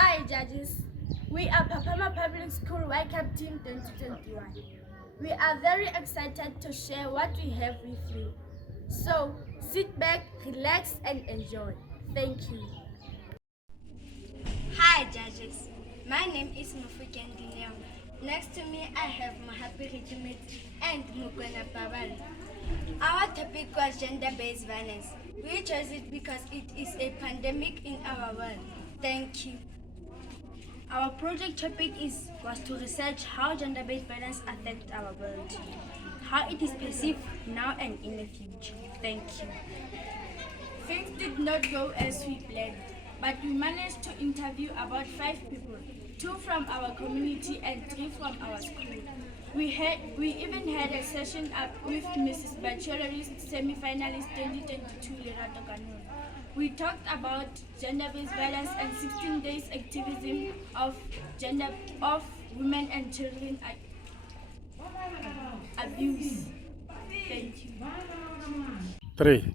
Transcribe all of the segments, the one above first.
Hi judges, we are Papama Public School YCAP Team 2021. We are very excited to share what we have with you. So sit back, relax and enjoy. Thank you. Hi judges, my name is Mufuken Dineom. Next to me I have Mahapi Hikimit and Mukwana Pabali. Our topic was gender-based violence. We chose it because it is a pandemic in our world. Thank you. Our project topic was to research how gender-based violence affects our world, how it is perceived now and in the future. Thank you. Things did not go as we planned, but we managed to interview about 5 people, 2 from our community and 3 from our school. We even had a session up with Mrs. Bachelor's semi-finalist 2022 Lerato Kanun. We talked about gender-based violence and 16 days activism of women and children abuse. Thank you. 3.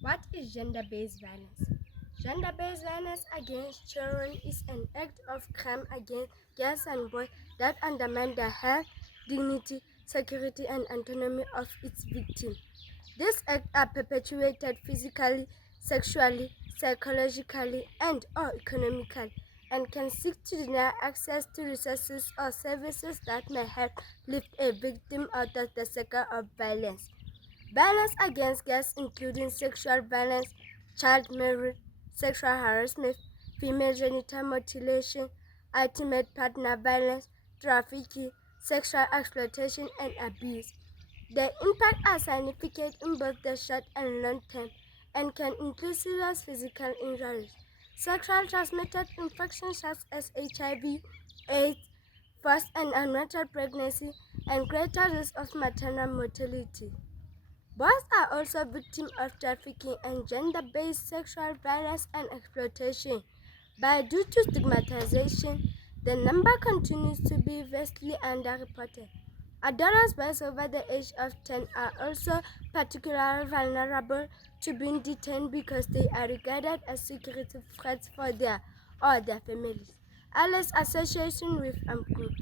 What is gender-based violence? Gender-based violence against children is an act of crime against girls and boys that undermine the health, dignity, security, and autonomy of its victim. These acts are perpetuated physically, sexually, psychologically, and/or economically, and can seek to deny access to resources or services that may help lift a victim out of the cycle of violence. Violence against girls, including sexual violence, child marriage, sexual harassment, female genital mutilation, intimate partner violence, trafficking, sexual exploitation, and abuse. The impacts are significant in both the short and long term and can include serious physical injuries, sexual transmitted infections such as HIV, AIDS, forced and unnatural pregnancy, and greater risk of maternal mortality. Boys are also victims of trafficking and gender-based sexual violence and exploitation. But due to stigmatization, the number continues to be vastly underreported. Adolescents boys over the age of 10 are also particularly vulnerable to being detained because they are regarded as security threats for their or their families. Alice association with armed groups.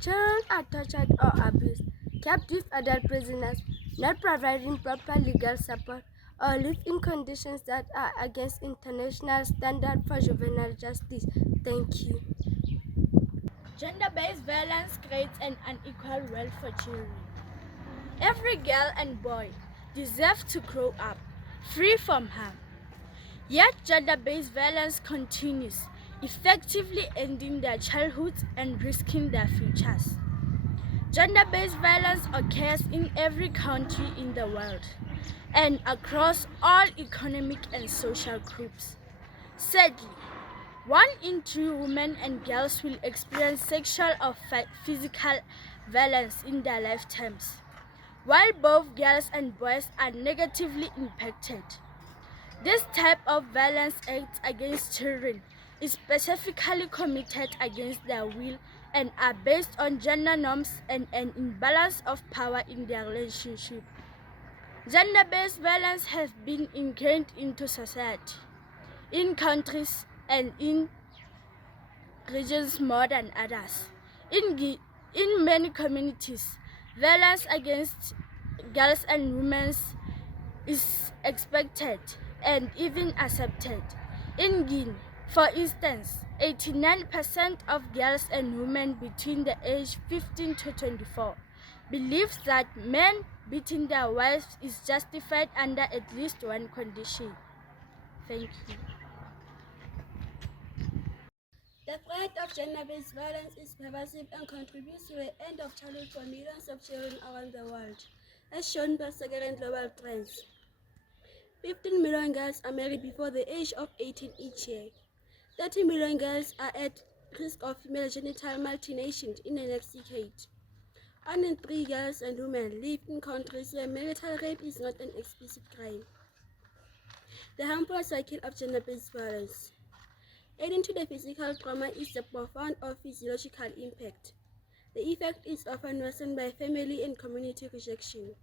Children are tortured or abused, kept with adult prisoners, not providing proper legal support, or live in conditions that are against international standards for juvenile justice. Thank you. Gender-based violence creates an unequal world for children. Every girl and boy deserves to grow up free from harm. Yet gender-based violence continues, effectively ending their childhoods and risking their futures. Gender-based violence occurs in every country in the world and across all economic and social groups. Sadly, 1 in 3 women and girls will experience sexual or physical violence in their lifetimes, while both girls and boys are negatively impacted. This type of violence acts against children is specifically committed against their will and are based on gender norms and an imbalance of power in their relationship. Gender-based violence has been ingrained into society, in countries and in regions more than others. In many communities, violence against girls and women is expected and even accepted. In Guinea, for instance, 89% of girls and women between the age 15 to 24 believes that men beating their wives is justified under at least one condition. Thank you. The threat of gender-based violence is pervasive and contributes to the end of childhood for millions of children around the world, as shown by second global trends. 15 million girls are married before the age of 18 each year. 30 million girls are at risk of female genital mutilation in the next decade. 1 in 3 girls and women live in countries where marital rape is not an explicit crime. The harmful cycle of gender-based violence. Adding to the physical trauma is the profound or physiological impact. The effect is often worsened by family and community rejection.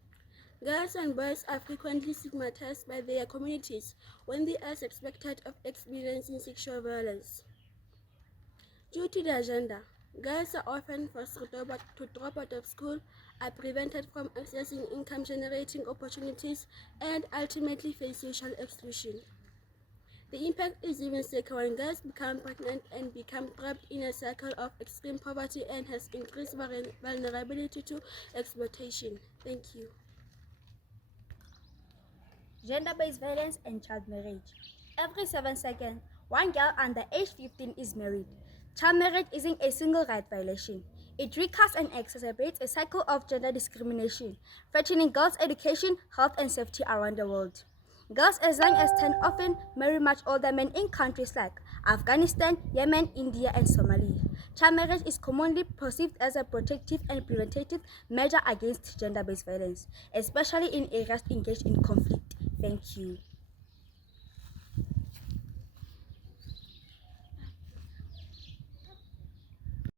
Girls and boys are frequently stigmatized by their communities when they are suspected of experiencing sexual violence. Due to their gender, girls are often forced to drop out of school, are prevented from accessing income-generating opportunities, and ultimately face social exclusion. The impact is even sicker when girls become pregnant and become trapped in a cycle of extreme poverty and has increased vulnerability to exploitation. Thank you. Gender-based violence and child marriage. Every 7 seconds, one girl under age 15 is married. Child marriage isn't a single right violation. It recasts and exacerbates a cycle of gender discrimination, threatening girls' education, health, and safety around the world. Girls as young as 10 often marry much older men in countries like Afghanistan, Yemen, India, and Somalia. Child marriage is commonly perceived as a protective and preventative measure against gender-based violence, especially in areas engaged in conflict. Thank you.